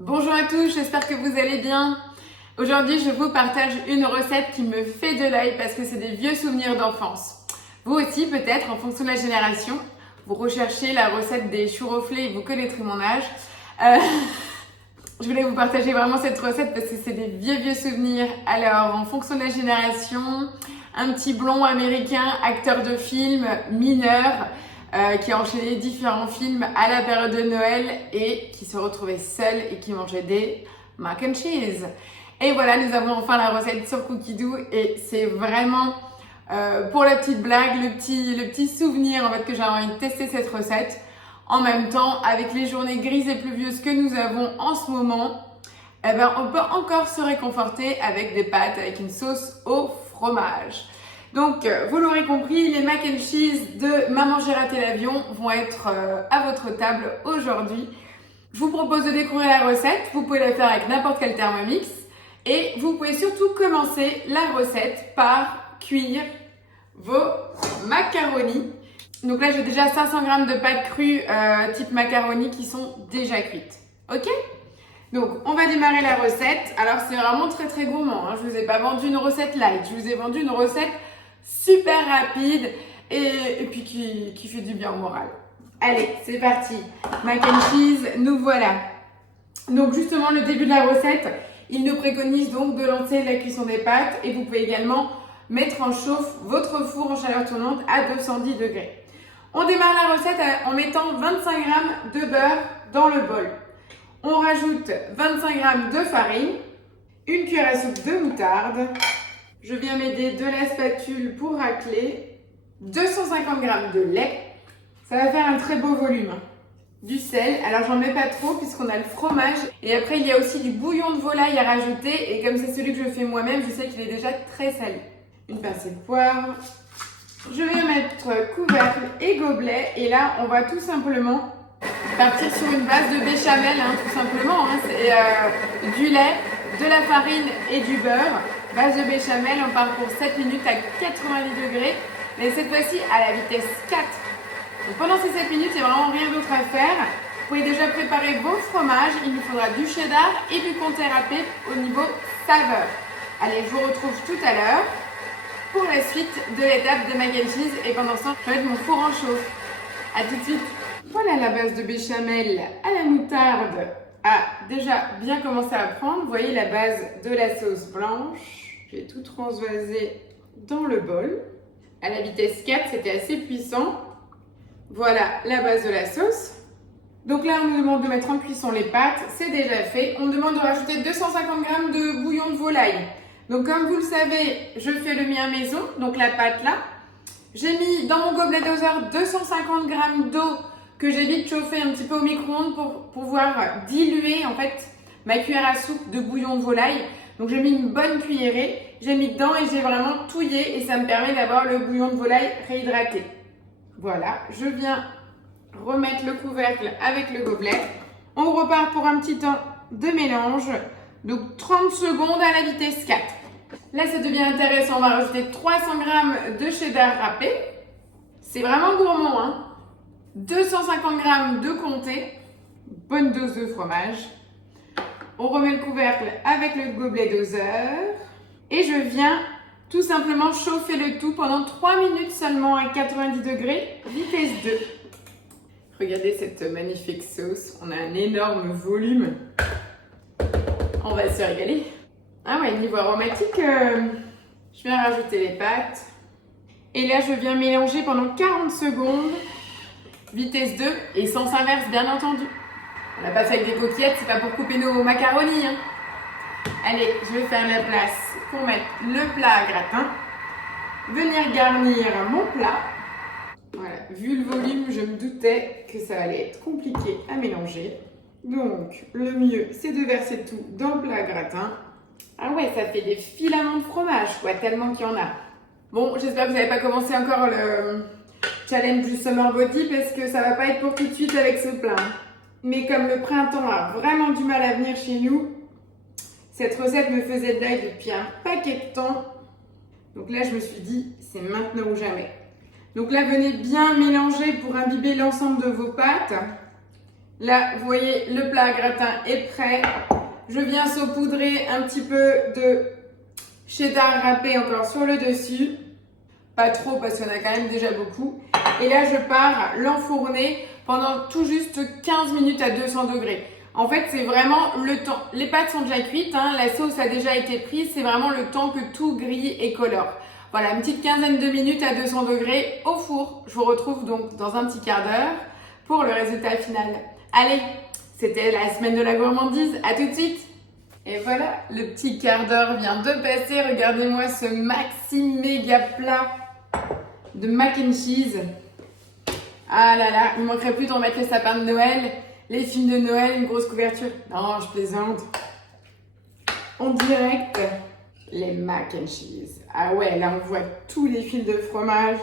Bonjour à tous, j'espère que vous allez bien. Aujourd'hui, je vous partage une recette qui me fait de l'œil parce que c'est des vieux souvenirs d'enfance. Vous aussi, peut-être, en fonction de la génération, vous recherchez la recette des choux roflés et vous connaîtrez mon âge. Je voulais vous partager vraiment cette recette parce que c'est des vieux souvenirs. Alors, en fonction de la génération, un petit blond américain, acteur de film, mineur, qui a enchaîné différents films à la période de Noël et qui se retrouvait seul et qui mangeait des mac and cheese. Et voilà, nous avons enfin la recette sur Cookidoo et c'est vraiment pour la petite blague, le petit souvenir en fait que j'avais envie de tester cette recette. En même temps, avec les journées grises et pluvieuses que nous avons en ce moment, eh ben, on peut encore se réconforter avec des pâtes avec une sauce au fromage. Donc, vous l'aurez compris, les mac and cheese de Maman j'ai raté l'avion vont être à votre table aujourd'hui. Je vous propose de découvrir la recette. Vous pouvez la faire avec n'importe quel Thermomix. Et vous pouvez surtout commencer la recette par cuire vos macaronis. Donc là, j'ai déjà 500 g de pâtes crues type macaroni qui sont déjà cuites. Ok ? Donc, on va démarrer la recette. Alors, c'est vraiment très gourmand. Je ne vous ai pas vendu une recette light. Je vous ai vendu une recette super rapide et puis qui fait du bien au moral. Allez, c'est parti. Mac and cheese, nous voilà. Donc, justement, le début de la recette, il nous préconise donc de lancer la cuisson des pâtes et vous pouvez également mettre en chauffe votre four en chaleur tournante à 210 degrés. On démarre la recette en mettant 25 g de beurre dans le bol. On rajoute 25 g de farine, une cuillère à soupe de moutarde. Je viens m'aider de la spatule pour racler, 250 g de lait. Ça va faire un très beau volume. Du sel, alors j'en mets pas trop puisqu'on a le fromage. Et après il y a aussi du bouillon de volaille à rajouter. Et comme c'est celui que je fais moi-même, je sais qu'il est déjà très salé. Une pincée de poivre. Je vais mettre couvercle et gobelet. Et là, on va tout simplement partir sur une base de béchamel, tout simplement. C'est du lait, de la farine et du beurre. Base de béchamel, on part pour 7 minutes à 90 degrés. Mais cette fois-ci à la vitesse 4. Donc pendant ces 7 minutes, il n'y a vraiment rien d'autre à faire. Vous pouvez déjà préparer vos fromages. Il nous faudra du cheddar et du comté râpé au niveau saveur. Allez, je vous retrouve tout à l'heure pour la suite de l'étape de mac and cheese. Et pendant ce temps, je vais mettre mon four en chauffe. A tout de suite. Voilà, la base de béchamel à la moutarde a déjà bien commencé à prendre. Vous voyez la base de la sauce blanche. Je vais tout transvaser dans le bol. À la vitesse 4, c'était assez puissant. Voilà la base de la sauce. Donc là, on nous demande de mettre en cuisson les pâtes. C'est déjà fait. On demande de rajouter 250 g de bouillon de volaille. Donc comme vous le savez, je fais le mien maison. Donc la pâte là. J'ai mis dans mon gobelet doseur 250 g d'eau que j'ai vite chauffé un petit peu au micro-ondes pour pouvoir diluer en fait ma cuillère à soupe de bouillon de volaille. Donc j'ai mis une bonne cuillerée. J'ai mis dedans et j'ai vraiment touillé et ça me permet d'avoir le bouillon de volaille réhydraté. Voilà, je viens remettre le couvercle avec le gobelet. On repart pour un petit temps de mélange. Donc 30 secondes à la vitesse 4. Là, ça devient intéressant. On va rajouter 300 g de cheddar râpé. C'est vraiment gourmand, 250 g de comté. Bonne dose de fromage. On remet le couvercle avec le gobelet doseur. Et je viens tout simplement chauffer le tout pendant 3 minutes seulement à 90 degrés, vitesse 2. Regardez cette magnifique sauce. On a un énorme volume. On va se régaler. Ah ouais, niveau aromatique, je viens rajouter les pâtes. Et là, je viens mélanger pendant 40 secondes, vitesse 2 et sens inverse, bien entendu. On n'a pas fait avec des coquillettes, c'est pas pour couper nos macaronis. Allez, je vais faire la place pour mettre le plat à gratin. Venir garnir mon plat. Voilà, vu le volume, je me doutais que ça allait être compliqué à mélanger. Donc, le mieux, c'est de verser tout dans le plat à gratin. Ah ouais, ça fait des filaments de fromage, quoi, tellement qu'il y en a. Bon, j'espère que vous n'avez pas commencé encore le challenge du Summer Body parce que ça va pas être pour tout de suite avec ce plat. Mais comme le printemps a vraiment du mal à venir chez nous, cette recette me faisait de l'œil depuis un paquet de temps. Donc là, je me suis dit, c'est maintenant ou jamais. Donc là, venez bien mélanger pour imbiber l'ensemble de vos pâtes. Là, vous voyez, le plat gratin est prêt. Je viens saupoudrer un petit peu de cheddar râpé encore sur le dessus. Pas trop parce qu'il y en a quand même déjà beaucoup. Et là, je pars l'enfourner pendant tout juste 15 minutes à 200 degrés. En fait, c'est vraiment le temps. Les pâtes sont déjà cuites, hein, la sauce a déjà été prise. C'est vraiment le temps que tout grille et colore. Voilà, une petite quinzaine de minutes à 200 degrés au four. Je vous retrouve donc dans un petit quart d'heure pour le résultat final. Allez, c'était la semaine de la gourmandise. À tout de suite. Et voilà, le petit quart d'heure vient de passer. Regardez-moi ce maxi méga plat de mac and cheese. Ah là là, il ne manquerait plus d'en mettre les sapins de Noël, les films de Noël, une grosse couverture. Non, je plaisante. En direct, les mac and cheese. Ah ouais, là on voit tous les fils de fromage.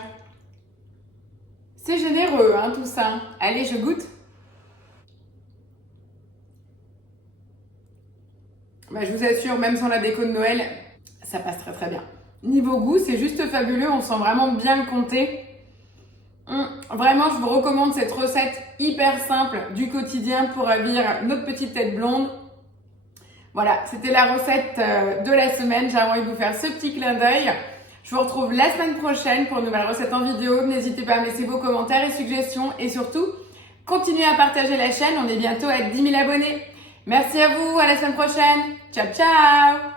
C'est généreux, hein, tout ça. Allez, je goûte. Bah, je vous assure, même sans la déco de Noël, ça passe très très bien. Niveau goût, c'est juste fabuleux, on sent vraiment bien le comté. Vraiment, je vous recommande cette recette hyper simple du quotidien pour ravir notre petite tête blonde. Voilà, c'était la recette de la semaine. J'ai envie de vous faire ce petit clin d'œil. Je vous retrouve la semaine prochaine pour une nouvelle recette en vidéo. N'hésitez pas à me laisser vos commentaires et suggestions. Et surtout, continuez à partager la chaîne. On est bientôt à 10 000 abonnés. Merci à vous, à la semaine prochaine. Ciao, ciao!